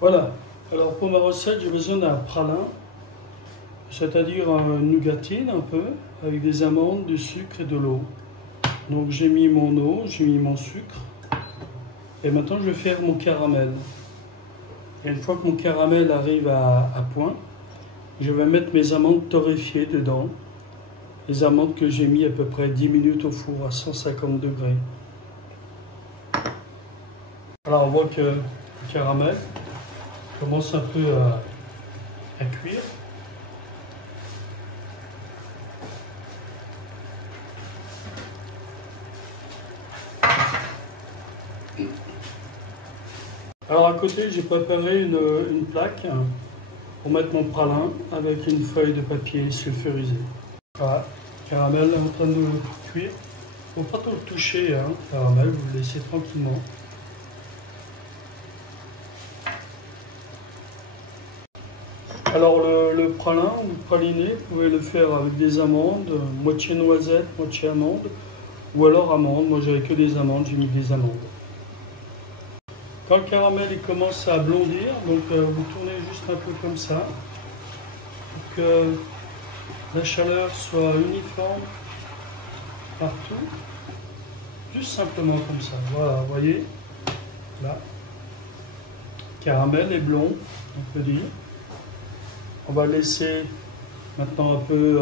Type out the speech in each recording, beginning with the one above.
Voilà, alors pour ma recette, j'ai besoin d'un pralin, c'est-à-dire une nougatine un peu, avec des amandes, du sucre et de l'eau. Donc j'ai mis mon eau, j'ai mis mon sucre, et maintenant je vais faire mon caramel. Et une fois que mon caramel arrive à point, je vais mettre mes amandes torréfiées dedans. Les amandes que j'ai mis à peu près 10 minutes au four à 150 degrés. Alors on voit que le caramel commence un peu à cuire. Alors à côté, j'ai préparé une plaque pour mettre mon pralin avec une feuille de papier sulfurisé. Voilà, le caramel est en train de cuire. Il ne faut pas trop le toucher, hein, le caramel, vous le laissez tranquillement. Alors le pralin ou le praliné, vous pouvez le faire avec des amandes, moitié noisette, moitié amande, ou alors amandes. Moi j'avais que des amandes, j'ai mis des amandes. Quand le caramel il commence à blondir, donc vous tournez juste un peu comme ça, pour que la chaleur soit uniforme partout, juste simplement comme ça. Voilà, vous voyez, là, le caramel est blond, on peut dire. On va laisser maintenant un peu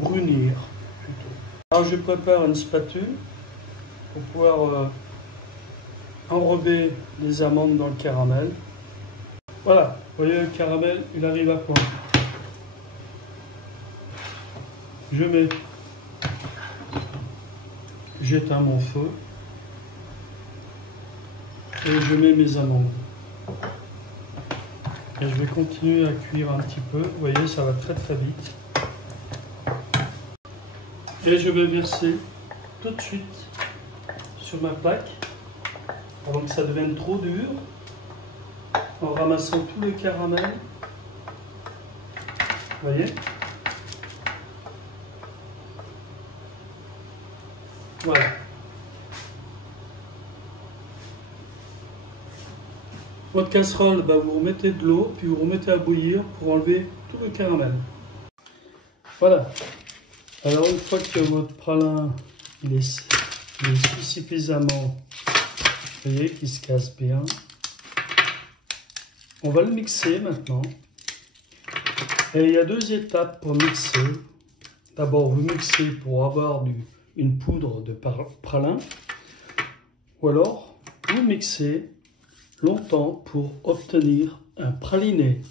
brunir plutôt. Alors je prépare une spatule pour pouvoir enrober les amandes dans le caramel. Voilà, vous voyez le caramel, il arrive à point. J'éteins mon feu et je mets mes amandes. Et je vais continuer à cuire un petit peu. Vous voyez, ça va très très vite. Et je vais verser tout de suite sur ma plaque, avant que ça devienne trop dur, en ramassant tout le caramel. Vous voyez? Voilà. Votre casserole, vous remettez de l'eau, puis vous remettez à bouillir pour enlever tout le caramel. Voilà. Alors une fois que votre pralin il est suffisamment, vous voyez qu'il se casse bien, on va le mixer maintenant. Et il y a deux étapes pour mixer. D'abord vous mixez pour avoir une poudre de pralin, ou alors vous mixez longtemps pour obtenir un praliné,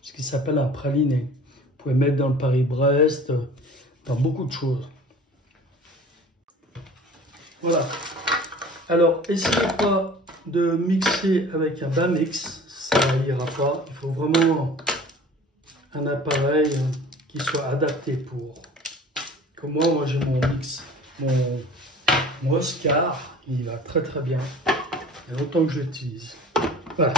ce qui s'appelle un praliné. Vous pouvez mettre dans le Paris-Brest, dans beaucoup de choses. Voilà. Alors, essayez pas de mixer avec un bas mix, ça n'ira pas. Il faut vraiment un appareil qui soit adapté pour. Comme moi j'ai mon mix, mon Oscar, il va très très bien. Il y a longtemps que je l'utilise. Voilà.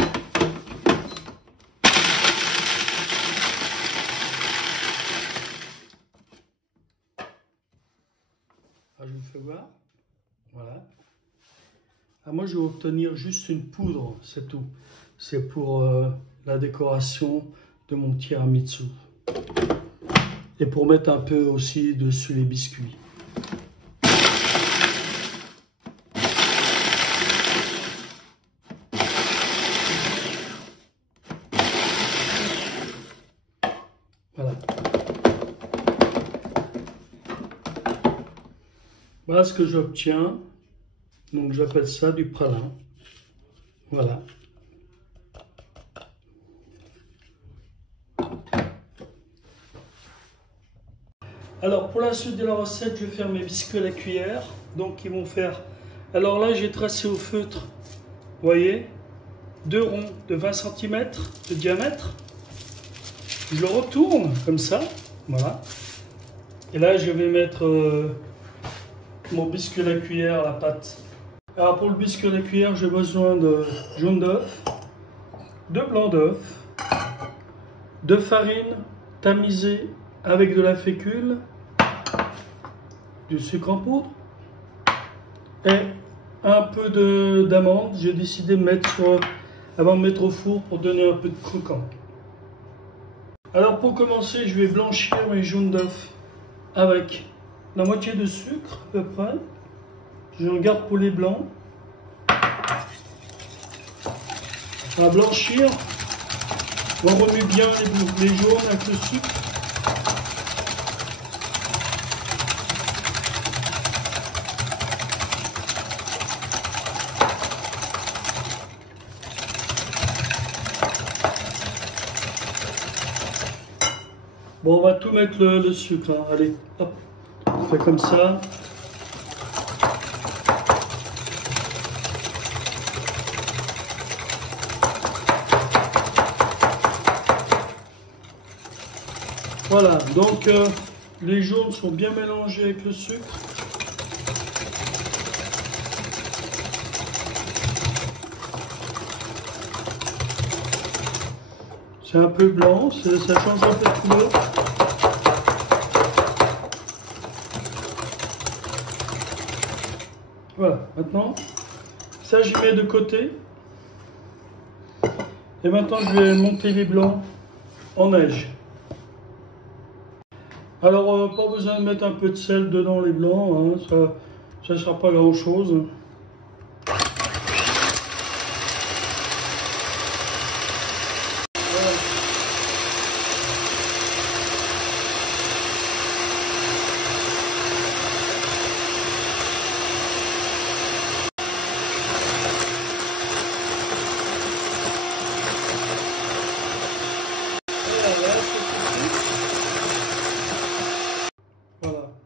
Je vous fais voir. Voilà. Moi, je vais obtenir juste une poudre, c'est tout. C'est pour la décoration de mon tiramisu. Et pour mettre un peu aussi dessus les biscuits. Voilà. Voilà ce que j'obtiens. Donc j'appelle ça du pralin. Voilà. Alors pour la suite de la recette, je vais faire mes biscuits à la cuillère. Donc ils vont faire... Alors là j'ai tracé au feutre, vous voyez, 2 ronds de 20 cm de diamètre. Je le retourne comme ça, voilà. Et là je vais mettre mon biscuit à la cuillère, la pâte. Alors pour le biscuit à la cuillère, j'ai besoin de jaune d'œuf, de blanc d'œuf, de farine tamisée avec de la fécule, du sucre en poudre et un peu d'amande. J'ai décidé de mettre avant de mettre au four pour donner un peu de croquant. Alors pour commencer, je vais blanchir mes jaunes d'œufs avec la moitié de sucre à peu près. Je regarde pour les blancs. On va blanchir. On remue bien les jaunes avec le sucre. Bon, on va tout mettre le sucre. Hein. Allez, hop, on fait comme ça. Voilà, donc les jaunes sont bien mélangés avec le sucre. C'est un peu blanc, ça change un peu de couleur. Voilà, maintenant, ça je mets de côté. Et maintenant je vais monter les blancs en neige. Alors, pas besoin de mettre un peu de sel dedans les blancs, hein, ça ne sera pas grand chose.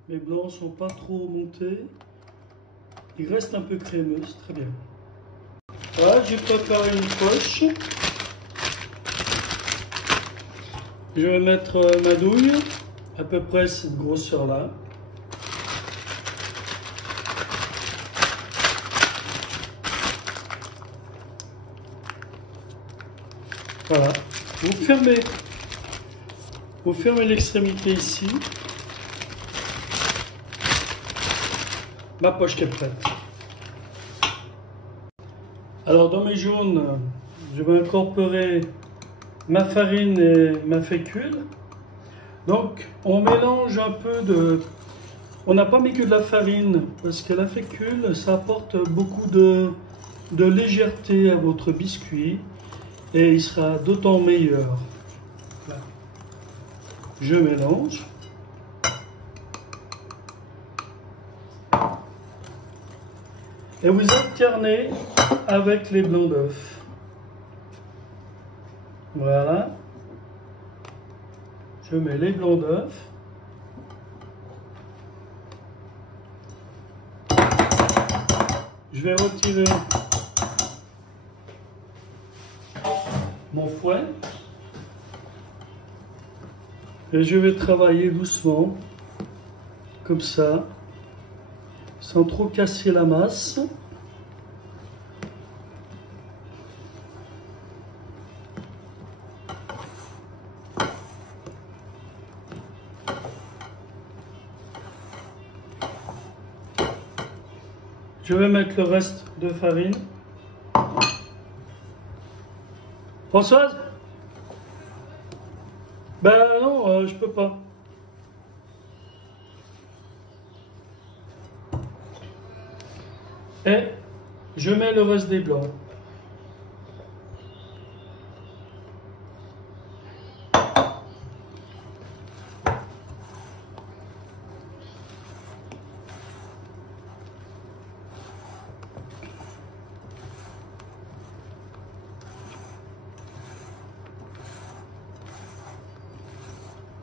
Les blancs ne sont pas trop montés. Ils restent un peu crémeux, c'est très bien. Voilà, j'ai préparé une poche. Je vais mettre ma douille, à peu près cette grosseur-là. Voilà. Vous fermez l'extrémité ici. Ma poche qui est prête. Alors dans mes jaunes, je vais incorporer ma farine et ma fécule. Donc on mélange un peu de... On n'a pas mis que de la farine parce que la fécule, ça apporte beaucoup de légèreté à votre biscuit et il sera d'autant meilleur. Là. Je mélange. Et vous alternez avec les blancs d'œufs. Voilà. Je mets les blancs d'œufs. Je vais retirer mon fouet. Et je vais travailler doucement, comme ça. Sans trop casser la masse. Je vais mettre le reste de farine. Françoise? Ben non, je peux pas. Et je mets le reste des blancs.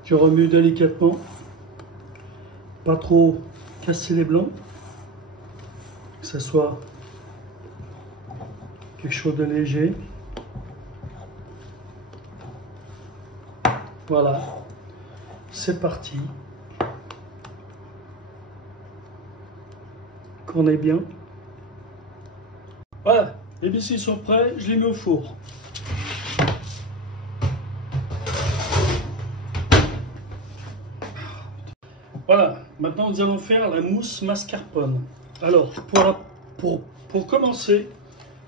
Je remue délicatement, pas trop casser les blancs, que ce soit quelque chose de léger. Voilà, c'est parti. Qu'on est bien. Voilà, les biscuits sont prêts, je les mets au four. Voilà, maintenant nous allons faire la mousse mascarpone. Alors, pour commencer,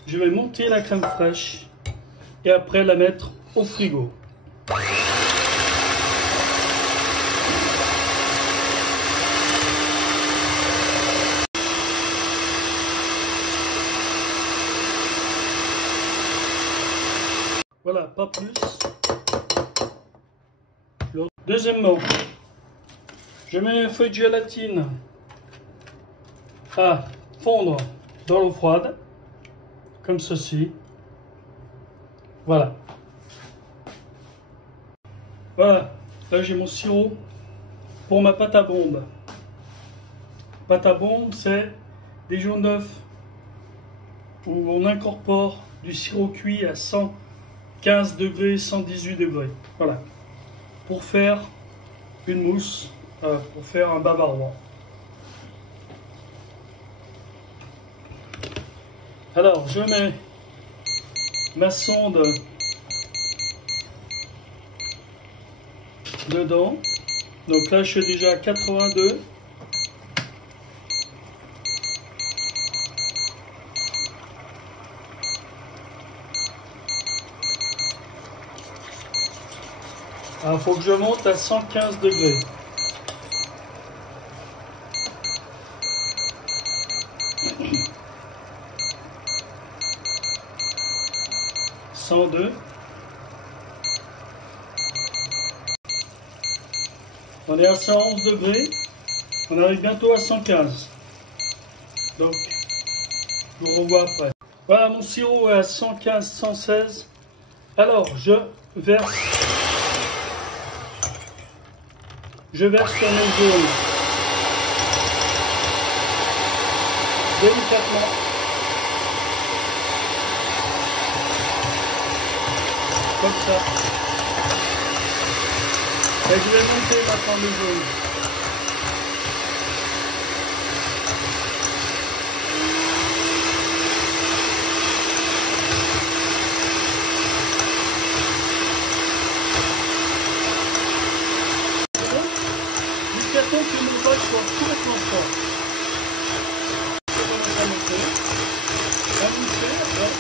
je vais monter la crème fraîche et après la mettre au frigo. Voilà, pas plus. Deuxièmement, je mets une feuille de gélatine à fondre dans l'eau froide, comme ceci. Voilà. Voilà, là j'ai mon sirop pour ma pâte à bombe. Pâte à bombe, c'est des jaunes d'œufs où on incorpore du sirop cuit à 115 degrés, 118 degrés. Voilà. Pour faire une mousse, pour faire un bavarois. Alors, je mets ma sonde dedans. Donc là, je suis déjà à 82. Il faut que je monte à 115 degrés. « 102. On est à 111 degrés. On arrive bientôt à 115. Donc, je vous revois après. Voilà, mon sirop est à 115, 116. Alors, je verse sur mes jaunes. Délicatement. Comme ça. Et je vais monter maintenant mes jaunes. Jusqu'à temps que mon bol soit complètement fort. Je commence à monter. À mousser après.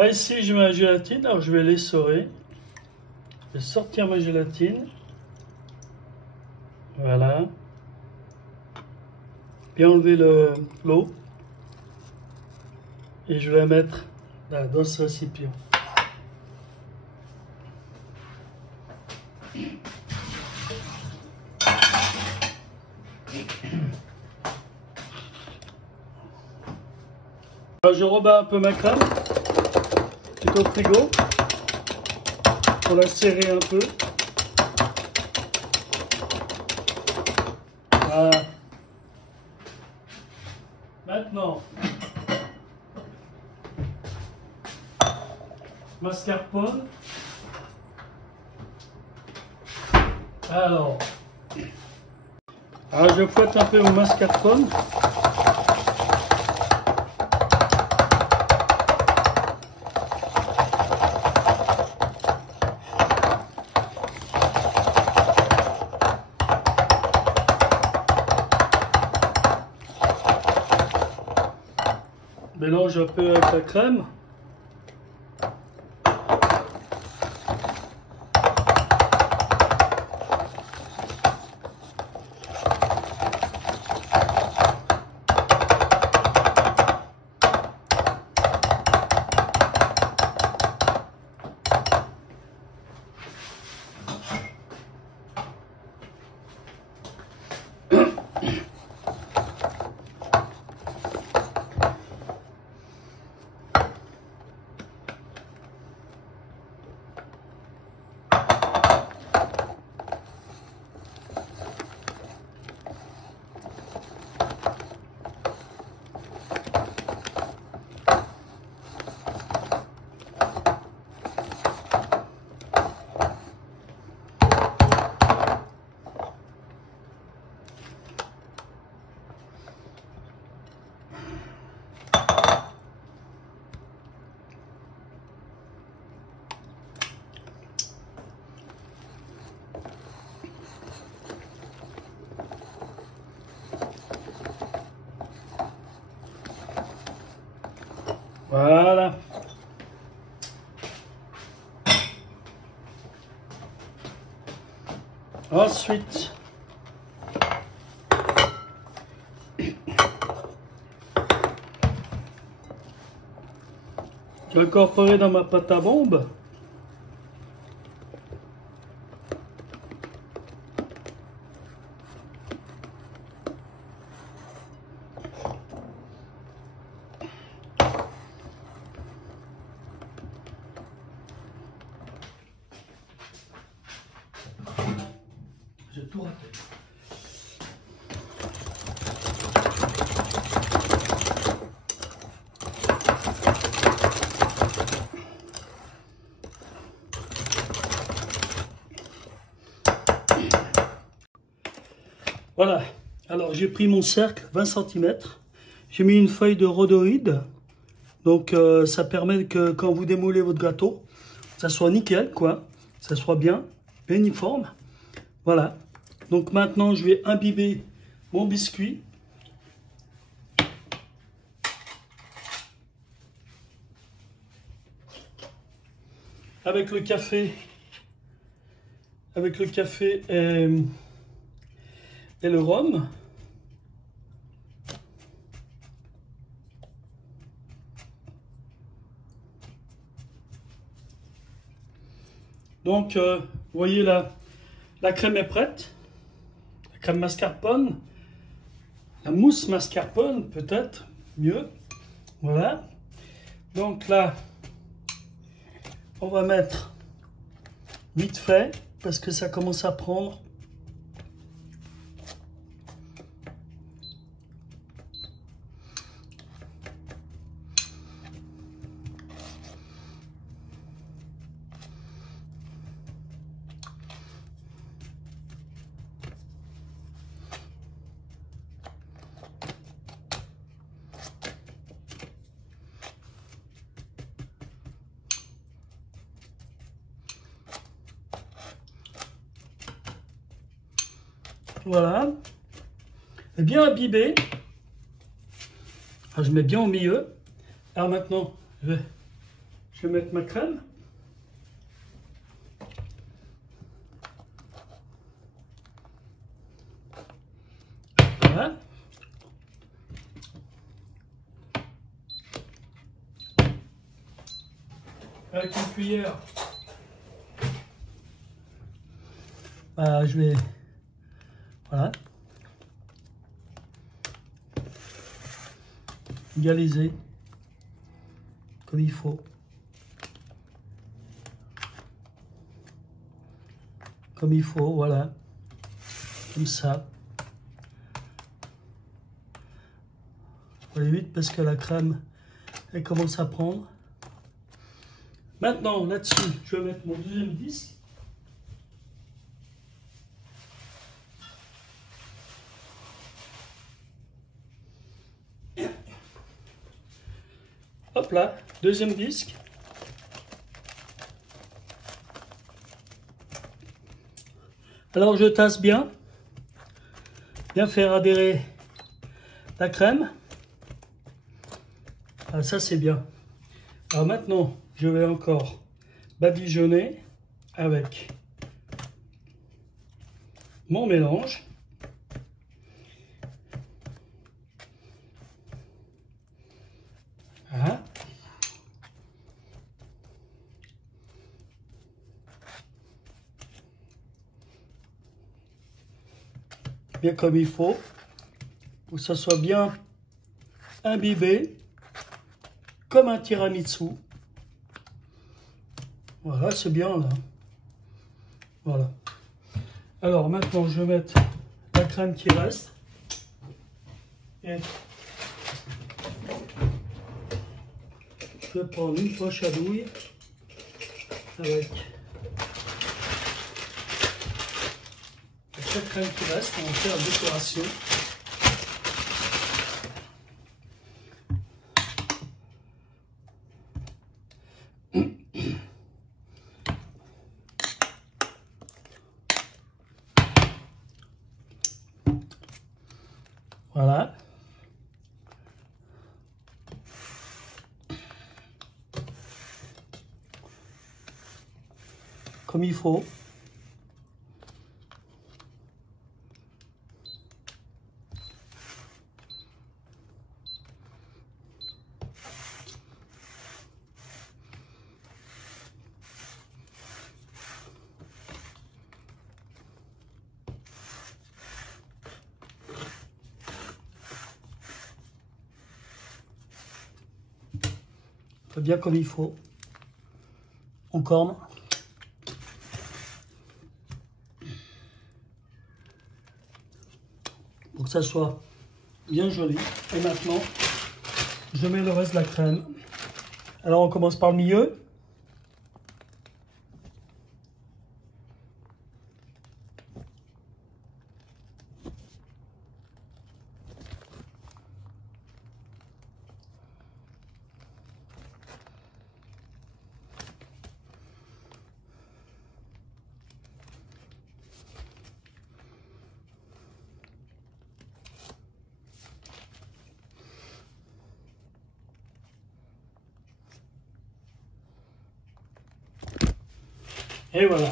Ah, ici, je mets la gélatine. Alors, je vais l'essorer. Je vais sortir ma gélatine. Voilà. Puis enlever l'eau. Et je vais la mettre là, dans ce récipient. Alors, je rebats un peu ma crème. Au frigo pour la serrer un peu. Voilà. Maintenant, mascarpone. Alors, je fouette un peu mon mascarpone. Mélange un peu avec la crème. Voilà. Ensuite, j'ai incorporé dans ma pâte à bombe j'ai tout raté. Voilà, alors j'ai pris mon cercle 20 cm, j'ai mis une feuille de rhodoïde, donc ça permet que quand vous démoulez votre gâteau, ça soit nickel quoi, ça soit bien uniforme. Voilà, donc maintenant je vais imbiber mon biscuit. Avec le café et le rhum. Donc, vous voyez la crème est prête. La crème mascarpone. La mousse mascarpone, peut-être mieux. Voilà. Donc là, on va mettre vite fait parce que ça commence à prendre. Voilà. Et bien imbibé. Alors, je mets bien au milieu. Alors maintenant, je vais mettre ma crème. Voilà. Avec une cuillère, je vais... Voilà. Égaliser comme il faut. Comme il faut, voilà. Comme ça. Il faut aller vite parce que la crème, elle commence à prendre. Maintenant, là-dessus, je vais mettre mon deuxième disque. Hop là, deuxième disque. Alors je tasse bien faire adhérer la crème. Ah, ça c'est bien. Alors maintenant, je vais encore badigeonner avec mon mélange. Voilà. Bien comme il faut, pour que ça soit bien imbibé, comme un tiramisu. Voilà, c'est bien là. Voilà. Alors maintenant, je vais mettre la crème qui reste. Et je vais prendre une poche à douille avec chaque crème qui reste. On va faire la décoration. Voilà. Comme il faut. Bien comme il faut. On corne. Pour que ça soit bien joli. Et maintenant, je mets le reste de la crème. Alors on commence par le milieu. Et voilà.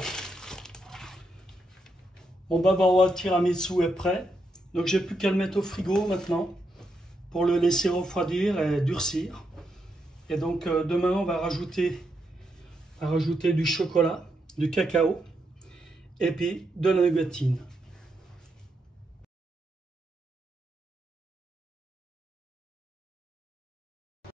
Mon bavarois tiramisu est prêt. Donc j'ai plus qu'à le mettre au frigo maintenant pour le laisser refroidir et durcir. Et donc demain on va rajouter du chocolat, du cacao et puis de la nougatine.